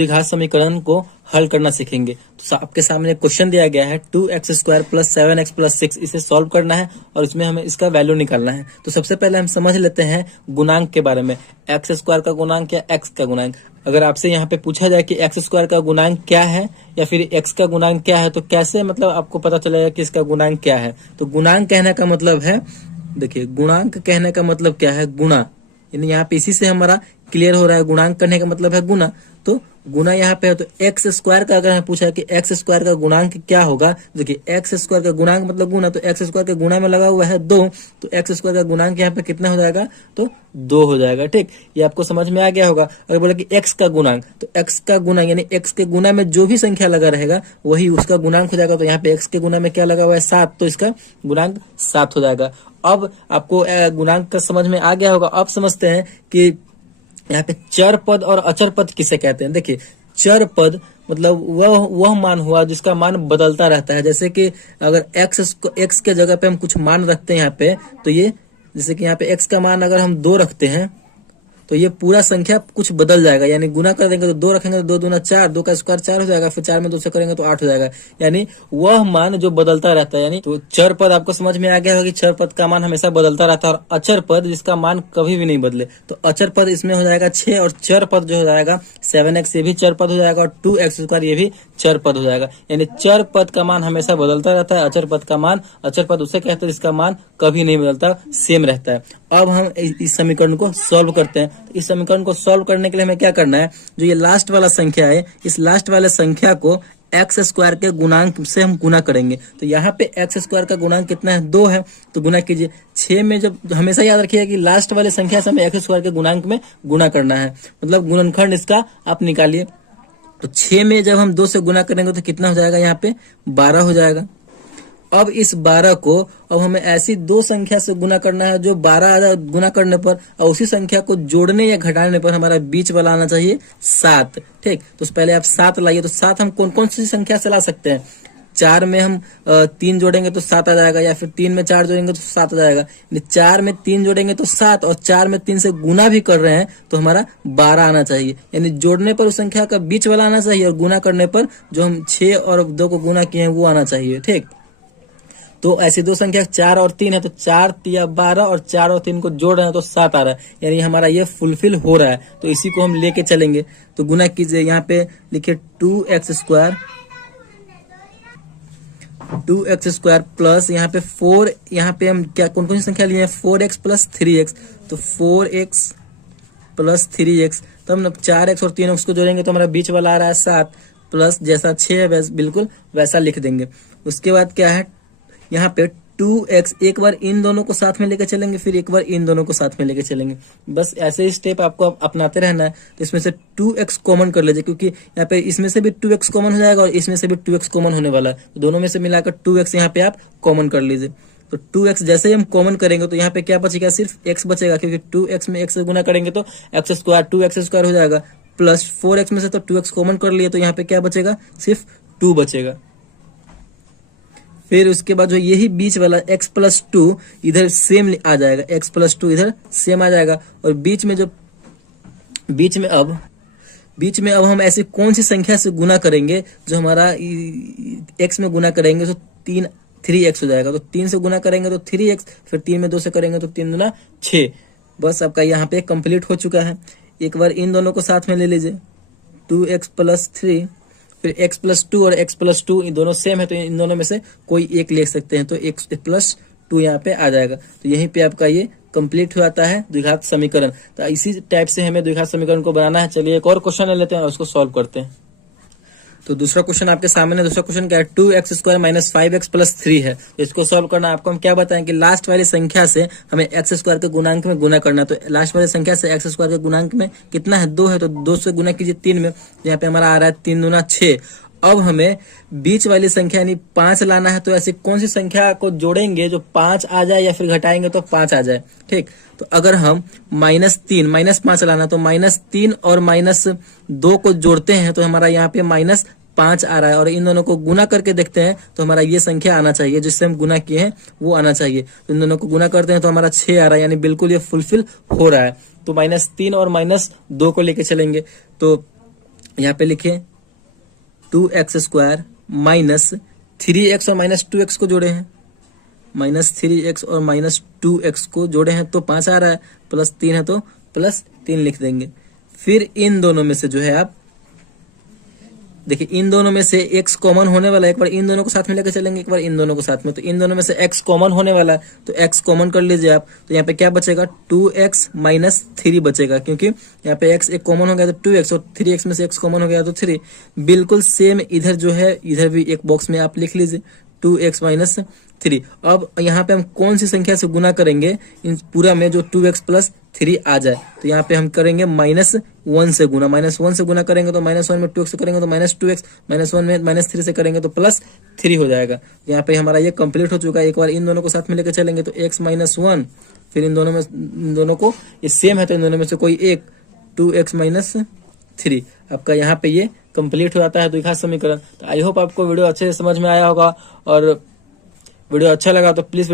द्विघात समीकरण को हल करना सीखेंगे। तो आपके सामने क्वेश्चन दिया गया है 2x² + 7x + 6, इसे सॉल्व करना है और इसमें हमें इसका वैल्यू निकालना है। तो सबसे पहले हम समझ लेते हैं गुणांक के बारे में। x² का गुणांक या x का गुणांक। अगर आपसे यहाँ पे पूछा जाए कि x² का गुणांक क्या है या फिर x का गुणांक क्या है, तो कैसे मतलब आपको पता चलेगा कि इसका गुणांक क्या है। तो गुणांक कहने का मतलब है, देखिए गुणांक कहने का मतलब क्या है, गुणा। यानी यहाँ पे इसी से हमारा क्लियर हो रहा है, गुणांक करने का मतलब है गुना। तो गुना यहाँ पे है, तो x² का अगर हमें पूछा है कि x² का गुणांक क्या होगा, देखिए x² का गुणांक मतलब गुना, तो x² के गुणा में लगा हुआ है 2, तो x² का गुणांक यहाँ पे कितना हो जाएगा, तो 2 हो जाएगा। ठीक, ये आपको समझ में आ गया होगा। अगर बोला कि x का गुणांक, तो x का गुणा यानी x के गुना में जो भी संख्या लगा रहेगा वही उसका गुणांक हो जाएगा। तो यहाँ पे x के गुना में क्या लगा हुआ है, 7, तो इसका गुणांक 7 हो जाएगा। अब आपको गुणांक का समझ में आ गया होगा। अब समझते हैं कि यहाँ पे चर पद और अचर पद किसे कहते हैं। देखिए चर पद मतलब वह मान हुआ जिसका मान बदलता रहता है। जैसे कि अगर x के जगह पे हम कुछ मान रखते हैं यहाँ पे, तो ये जैसे कि यहाँ पे x का मान अगर हम 2 रखते हैं तो ये पूरा संख्या कुछ बदल जाएगा। यानी गुना कर देंगे तो 2 रखेंगे तो 2 दूना 4, 2 का स्क्वायर 4 हो जाएगा, फिर 4 में 2 से करेंगे तो 8 हो जाएगा। यानी वह मान जो बदलता रहता है। यानी तो चर पद आपको समझ में आ गया होगा कि चर पद का मान हमेशा बदलता रहता है, और अचर पद जिसका मान कभी भी नहीं बदले। तो अचर पद इसमें हो जाएगा 6, और चर पद जो हो जाएगा 7x, ये भी चर पद हो जाएगा, और 2x² ये भी चर पद हो जाएगा। यानी चर पद का मान हमेशा बदलता रहता है, अचर पद का मान, अचर पद उसे कहते हैं जिसका मान कभी नहीं बदलता, सेम रहता है। अब हम इस समीकरण को सॉल्व करते हैं। इस समीकरण को सॉल्व करने के लिए हमें क्या करना है, जो ये लास्ट वाला संख्या है, इस लास्ट वाले संख्या को x² के गुणांक से हम गुना करेंगे। तो यहाँ पे x² का गुणांक कितना है, 2 है, तो गुना कीजिए 6 में। जब हमेशा याद रखिएगा कि लास्ट वाले संख्या से हमें x² के गुणांक में गुना करना है, मतलब गुणनखंड इसका आप निकालिए। तो 6 में जब हम 2 से गुना करेंगे तो कितना हो जाएगा, यहाँ पे 12 हो जाएगा। अब इस 12 को अब हमें ऐसी 2 संख्या से गुना करना है जो 12 गुना करने पर और उसी संख्या को जोड़ने या घटाने पर हमारा बीच वाला आना चाहिए 7। ठीक, तो पहले आप 7 लाइए। तो 7 हम कौन कौन सी संख्या से ला सकते हैं, 4 में हम 3 जोड़ेंगे तो 7 आ जाएगा, या फिर 3 में 4 जोड़ेंगे तो 7 आ जाएगा। 4 में 3 जोड़ेंगे तो 7, और 4 में 3 से गुना भी कर रहे हैं तो हमारा 12 आना चाहिए। यानी जोड़ने पर उस संख्या का बीच वाला आना चाहिए, और गुना करने पर जो हम 6 और 2 को गुना किए हैं वो आना चाहिए। ठीक, तो ऐसी 2 संख्या 4 और 3 है, तो 4 या 12 और 4 और 3 को जोड़ रहे हैं तो 7 आ रहा है। यानी हमारा ये फुलफिल हो रहा है, तो इसी को हम लेके चलेंगे। तो गुना कीजिए, यहाँ पे लिखिए 2x² प्लस यहाँ पे 4, यहाँ पे हम क्या कौन कौन सी संख्या लिए हैं, 4x + 3x, तो 4x + 3x, तो हम 4x और 3x को जोड़ेंगे तो हमारा बीच वाला आ रहा है 7, प्लस जैसा 6 है बिल्कुल वैसा लिख देंगे। उसके बाद क्या है, यहाँ पे 2x, एक बार इन दोनों को साथ में लेकर चलेंगे, फिर एक बार इन दोनों को साथ में लेकर चलेंगे। बस ऐसे ही स्टेप आपको अपनाते रहना है। तो इसमें से 2x कॉमन कर लीजिए, क्योंकि यहाँ पे इसमें से भी 2x कॉमन हो जाएगा और इसमें से भी 2x कॉमन होने वाला है। तो दोनों में से मिलाकर 2x यहाँ पे आप कॉमन कर लीजिए। तो 2x जैसे ही हम कॉमन करेंगे तो यहाँ पे क्या बचेगा, सिर्फ x बचेगा, क्योंकि 2x में x से गुना करेंगे तो x² 2x² हो जाएगा, प्लस 4x में से तो 2x कॉमन कर लिए, तो यहाँ पे क्या बचेगा, सिर्फ 2 बचेगा। फिर उसके बाद जो यही बीच वाला x + 2 इधर सेम आ जाएगा, x + 2 इधर सेम आ जाएगा। और बीच में अब हम ऐसी कौन सी संख्या से गुना करेंगे जो हमारा x में गुना करेंगे तो 3x हो जाएगा। तो 3 से गुना करेंगे तो 3x, फिर 3 में 2 से करेंगे तो 3 दूना 6। बस आपका यहाँ पे कंप्लीट हो चुका है। एक बार इन दोनों को साथ में ले लीजिए, 2x + 3, फिर x + 2 और x + 2 इन दोनों सेम है, तो इन दोनों में से कोई एक ले सकते हैं, तो x + 2 यहाँ पे आ जाएगा। तो यहीं पे आपका ये कंप्लीट हो जाता है द्विघात समीकरण। तो इसी टाइप से हमें द्विघात समीकरण को बनाना है। चलिए एक और क्वेश्चन ले लेते हैं और उसको सॉल्व करते हैं। तो दूसरा क्वेश्चन आपके सामने, दूसरा क्वेश्चन क्या है, 2x² - 5x + 3 है। तो इसको सॉल्व करना आपको हम क्या बताएं कि लास्ट वाली संख्या से हमें x² के गुणांक में गुना करना है। तो लास्ट वाली संख्या से x² के गुणांक में कितना है, 2 है, तो 2 से गुना कीजिए 3 में, यहाँ पे हमारा आ रहा है 3 दूना 6। अब हमें बीच वाली संख्या यानी 5 लाना है। तो ऐसी कौन सी संख्या को जोड़ेंगे जो 5 आ जाए, या फिर घटाएंगे तो 5 आ जाए। ठीक, तो अगर हम -5 लाना, तो -3 और -2 को जोड़ते हैं तो हमारा यहाँ पे -5 आ रहा है, और इन दोनों को गुना करके देखते हैं तो हमारा ये संख्या आना चाहिए, जिससे हम गुना किए हैं वो आना चाहिए। तो इन दोनों को गुना करते हैं तो हमारा 6 आ रहा है, यानी बिल्कुल ये फुलफिल हो रहा है। तो -3 और -2 को लेके चलेंगे। तो यहाँ पे लिखे 2x² माइनस 3x और माइनस 2x को जोड़े हैं, -3x और -2x को जोड़े हैं तो 5 आ रहा है, +3 है तो +3 लिख देंगे। फिर इन दोनों में से जो है आप देखिए, इन दोनों में से x कॉमन होने वाला है, एक बार इन दोनों को साथ में लेकर चलेंगे, एक बार इन दोनों को साथ में, तो इन दोनों में से x कॉमन होने वाला है तो x कॉमन कर लीजिए आप। तो यहाँ पे क्या बचेगा, 2x माइनस 3 बचेगा, क्योंकि यहाँ पे x एक कॉमन हो गया तो 2x और 3x में से x कॉमन हो गया तो 3। बिल्कुल सेम इधर जो है, इधर भी एक बॉक्स में आप लिख लीजिए 2x माइनस 3। अब यहाँ पे हम कौन सी संख्या से गुना करेंगे इन पूरा में जो 2x प्लस 3 आ जाए, तो यहाँ पे हम करेंगे -1 से गुना, -1 से गुना करेंगे तो -1 में 2x से करेंगे तो -2x, -1 में -3 से करेंगे तो +3 हो जाएगा। यहाँ पे हमारा ये कंप्लीट हो चुका है। एक बार इन दोनों को साथ में लेकर चलेंगे तो x माइनस 1, फिर इन दोनों को ये सेम है तो इन दोनों में से कोई एक 2x माइनस 3, आपका यहाँ पे ये कंप्लीट हो जाता है द्विघात समीकरण। तो आई होप आपको वीडियो अच्छे से समझ में आया होगा, और वीडियो अच्छा लगा तो प्लीज